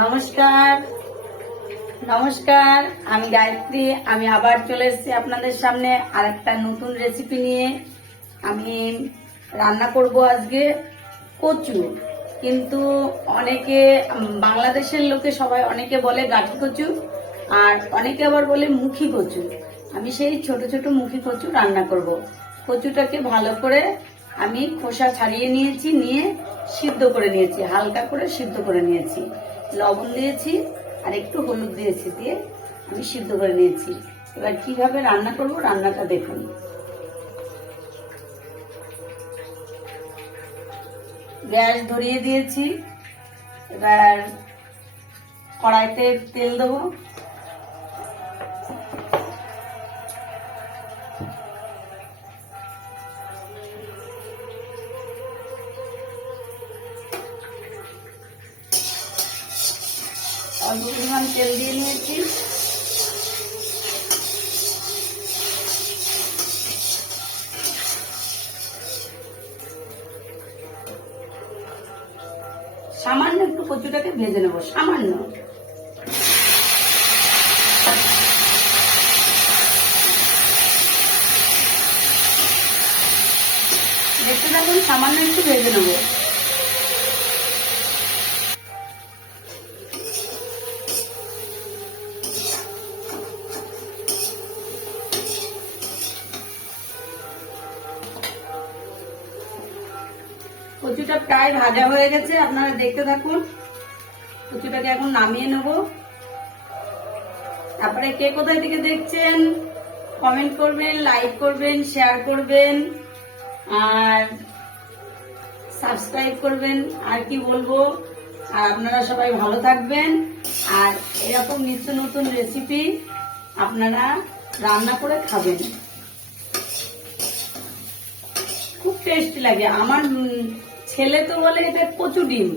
নমস্কার নমস্কার, আমি গায়ত্রী। আমি আবার চলে এসেছি আপনাদের সামনে আরেকটা নতুন রেসিপি নিয়ে। আমি রান্না করব আজকে কচু। কিন্তু অনেকে বাংলাদেশের লোকে সবাই অনেকে বলে গাঠি কচু, আর অনেকে আবার বলে মুখী কচু। আমি সেই ছোট ছোট মুখী কচু রান্না করব। কচুটাকে ভালো করে আমি খোসা ছাড়িয়ে নিয়েছি, নিয়ে সিদ্ধ করে নিয়েছি, হালকা করে সিদ্ধ করে নিয়েছি। লবণ দিয়েছি আর একটু হলুদ দিয়েছি, দিয়ে আমি সিদ্ধ করে নিয়েছি। এবার কিভাবে রান্না করব রান্নাটা দেখুন। গ্যাস ধরিয়ে দিয়েছি, এবার কড়াইতে তেল দেবো। অল্প পরিমাণ তেল দিয়ে নিয়েছি। সামান্য একটু কচুটাকে ভেজে নেবো, সামান্য। দেখতে থাকুন, সামান্য একটু ভেজে নেবো। কচুটা প্রায় ভাজা হয়ে গেছে, আপনারা দেখতে থাকুন। কচুটাকে এখন নামিয়ে নেব। তারপরে কে কোথায় থেকে দেখছেন কমেন্ট করবেন, লাইক করবেন, শেয়ার করবেন আর সাবস্ক্রাইব করবেন। আর কি বলবো, আর আপনারা সবাই ভালো থাকবেন। আর এরকম নিত্য নতুন রেসিপি আপনারা রান্না করে খাবেন, খুব টেস্টি লাগে। আমার ছেলে তো বলে এটা কচু ডিম।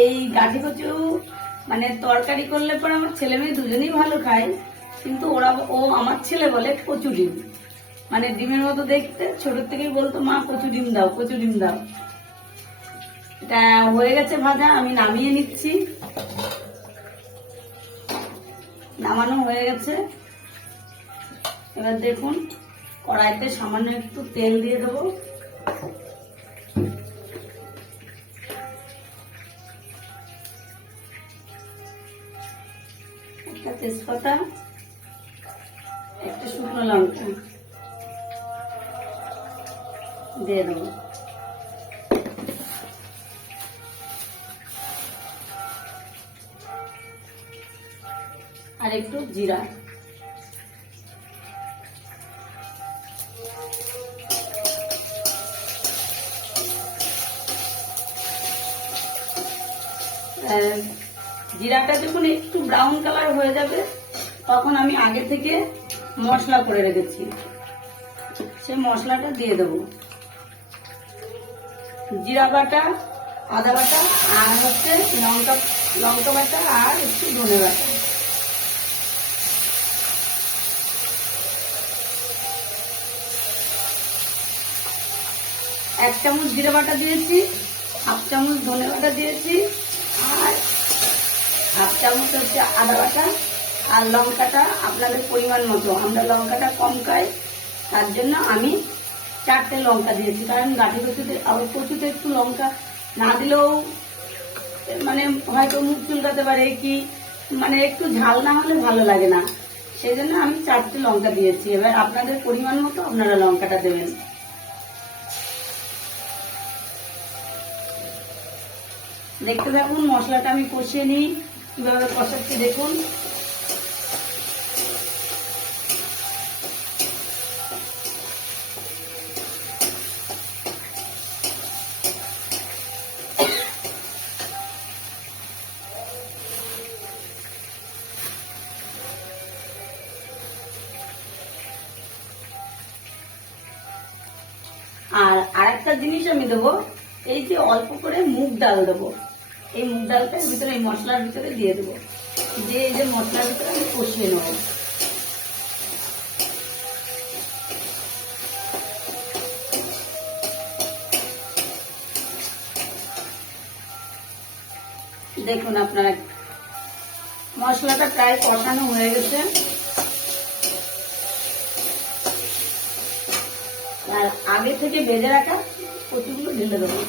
এই গাঠি কচু মানে তরকারি করলে পরে আমার ছেলে মেয়ে দুজনেই ভালো খায়, কিন্তু আমার ছেলে বলে কচু ডিম। মানে ডিমের মতো দেখতে, ছোট থেকেই বলতো মা কচু ডিম দাও, কচু ডিম দাও। এটা হয়ে গেছে ভাজা, আমি নামিয়ে নিচ্ছি। নামানো হয়ে গেছে। এবার দেখুন, কড়াইতে সামান্য একটু তেল দিয়ে দেবো। একটা তেজপাতা, একটা শুকনো লঙ্কা দিয়ে দেবো। আর একটু জিরা। জিরাটা যখন একটু ব্রাউন কালার হয়ে যাবে, তখন আমি আগে থেকে মশলা করে রেখেছি, সে মশলাটা দিয়ে দেবো। জিরা বাটা, আদা বাটা, আর হচ্ছে লঙ্কা বাটা, আর একটু ধনে বাটা। এক চামচ জিরা বাটা দিয়েছি, হাফ চামচ ধনে বাটা দিয়েছি, আর হাফ চামচ হচ্ছে আদা বাটা। আর লঙ্কাটা আপনাদের পরিমাণ মতো, আমরা লঙ্কাটা কম খাই, তার জন্য আমি 4টে লঙ্কা দিয়েছি। কারণ গাঠি কচুতে আবার কচুতে একটু লঙ্কা না দিলেও মানে হয়তো মুখ চুলকাতে পারে, কি মানে একটু ঝাল না হলে ভালো লাগে না, সেই জন্য আমি 4টে লঙ্কা দিয়েছি। এবার আপনাদের পরিমাণ মতো আপনারা লঙ্কাটা দেবেন। দেখতে থাকুন, মশলাটা আমি কষিয়ে নিই, কিভাবে কষাচ্ছি দেখুন। আর আরেকটা জিনিস আমি দেবো, এই যে অল্প করে মুগ ডাল দেবো। এই মুগ ডালটা ভিতরে, এই মশলার ভিতরে দিয়ে দেবো, দিয়ে এই যে মশলার ভিতরে আমি কষিয়ে নেবো। দেখুন আপনারা মশলাটা প্রায় কষানো হয়ে গেছে। আর আগে থেকে ভেজে রাখা কচুগুলো ঢেলে দেবো।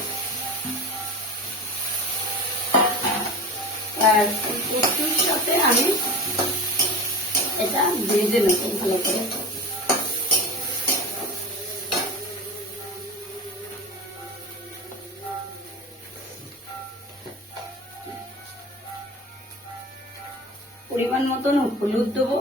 আর কচুর সাথে আমি এটা ভেজে নেব ভালো করে। পরিমাণ মতন হলুদ দেবো,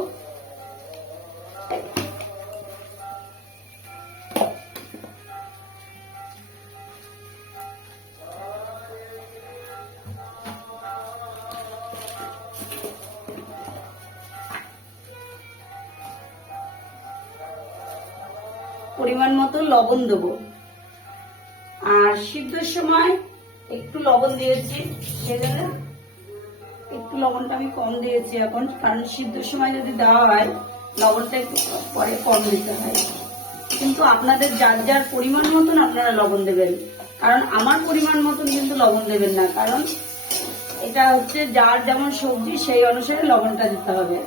পরিমাণ মতো লবণ দেবো। আর সিদ্ধর সময় একটু লবণ দিয়েছি, সেখানে একটু লবণটা আমি কম দিয়েছি এখন, কারণ সিদ্ধর সময় যদি দেওয়া হয় লবণটা একটু পরে কম দিতে হয়। কিন্তু আপনাদের যার যার পরিমাণ মতন আপনারা লবণ দেবেন, কারণ আমার পরিমাণ মতন কিন্তু লবণ দেবেন না, কারণ এটা হচ্ছে যার যেমন সবজি সেই অনুসারে লবণটা দিতে হবে।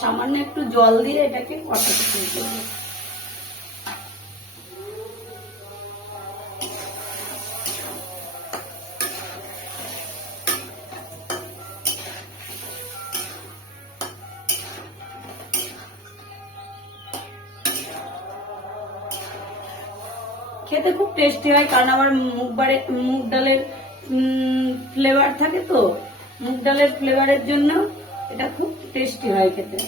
সামান্য একটু জল দিয়ে এটাকে কষাতে শুরু করবো। খেতে খুব টেস্টি হয়, কারণ আমার মুগ ডালের ফ্লেভার থাকে, তো মুগ ডালের ফ্লেভারের জন্য এটা খুব টেস্টি হয় খেতে।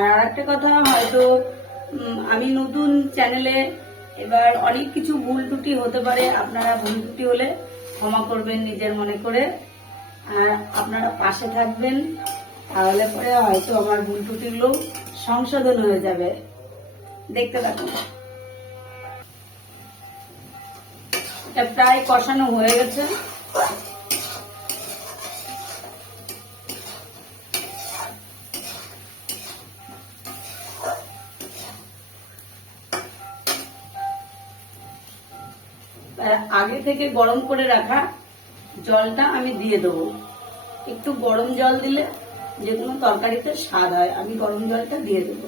আর একটা কথা, হয়তো আমি নতুন চ্যানেলে, এবার অনেক কিছু ভুল ত্রুটি হতে পারে, আপনারা ভুল ত্রুটি হলে ক্ষমা করবেন নিজের মনে করে, আর আপনারা পাশে থাকবেন, তাহলে পরে হয়তো আমার ভুল ত্রুটিগুলো সংশোধন হয়ে যাবে। দেখতে থাকুন। এটা প্রায় কষানো হয়ে গেছে। আগে থেকে গরম করে রাখা জলটা আমি দিয়ে দেবো। একটু গরম জল দিলে যে কোনো তরকারিতে স্বাদ হয়, আমি গরম জলটা দিয়ে দেবো।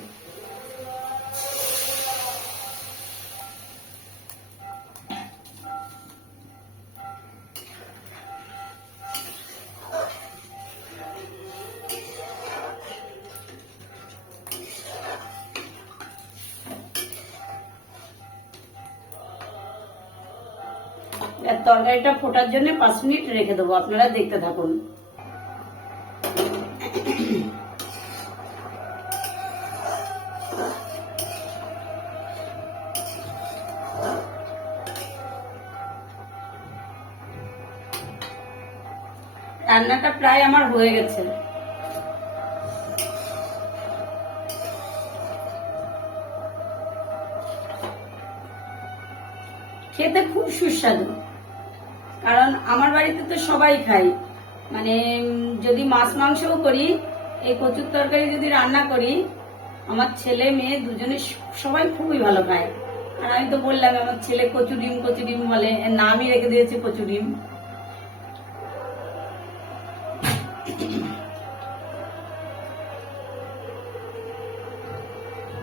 তরকারিটা ফোটার জন্য 5 মিনিট রেখে দেবো, আপনারা দেখতে থাকুন। রান্নাটা প্রায় আমার হয়ে গেছে। খেতে খুব সুস্বাদু, কারণ আমার বাড়িতে তো সবাই খায়, মানে যদি মাছ মাংসও করি, এই কচুর তরকারি যদি রান্না করি, আমার ছেলে মেয়ে দুজনে সবাই খুবই ভালো খায়। আর আমি তো বললাম আমার ছেলে কচু ডিম বলে, নামই রেখে দিয়েছে কচু ডিম।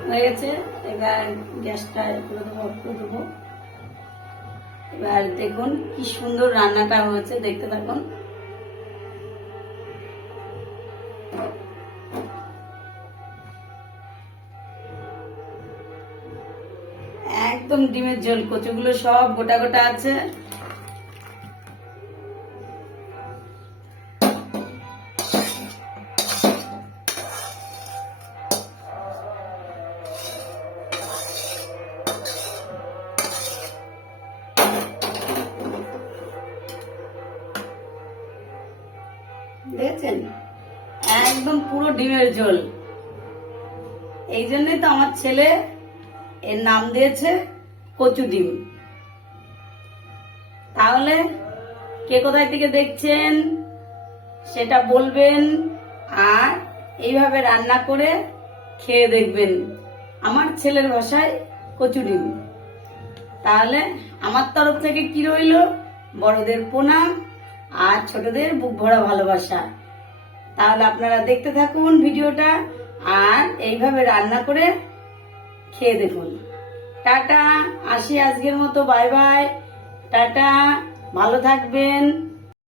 হয়ে গেছে, এবার গ্যাসটা করে দেবো, অফ করে দেবো। এবার দেখুন কি সুন্দর রান্নাটা হয়েছে, দেখতে থাকুন। একদম ডিমের ঝোল, কচুগুলো সব গোটা গোটা আছে। দেখছেন, একদম পুরো ডিমের ঝোল। এই জন্যই তো আমার ছেলে এর নাম দিয়েছে কচু ডিম। তাহলে কে কোথায় থেকে দেখছেন সেটা বলবেন, আর এইভাবে রান্না করে খেয়ে দেখবেন, আমার ছেলের ভাষায় কচুরি। তাহলে আমার তরফ থেকে কি রইল, বড়দের প্রণাম আর ছোটদের বুক ভরা ভালোবাসা। তাহলে আপনারা দেখতে থাকুন ভিডিওটা আর এইভাবে রান্না করে খেয়ে দেখুন। টাটা, আসি আজকের মতো, বাই বাই, টাটা, ভালো থাকবেন।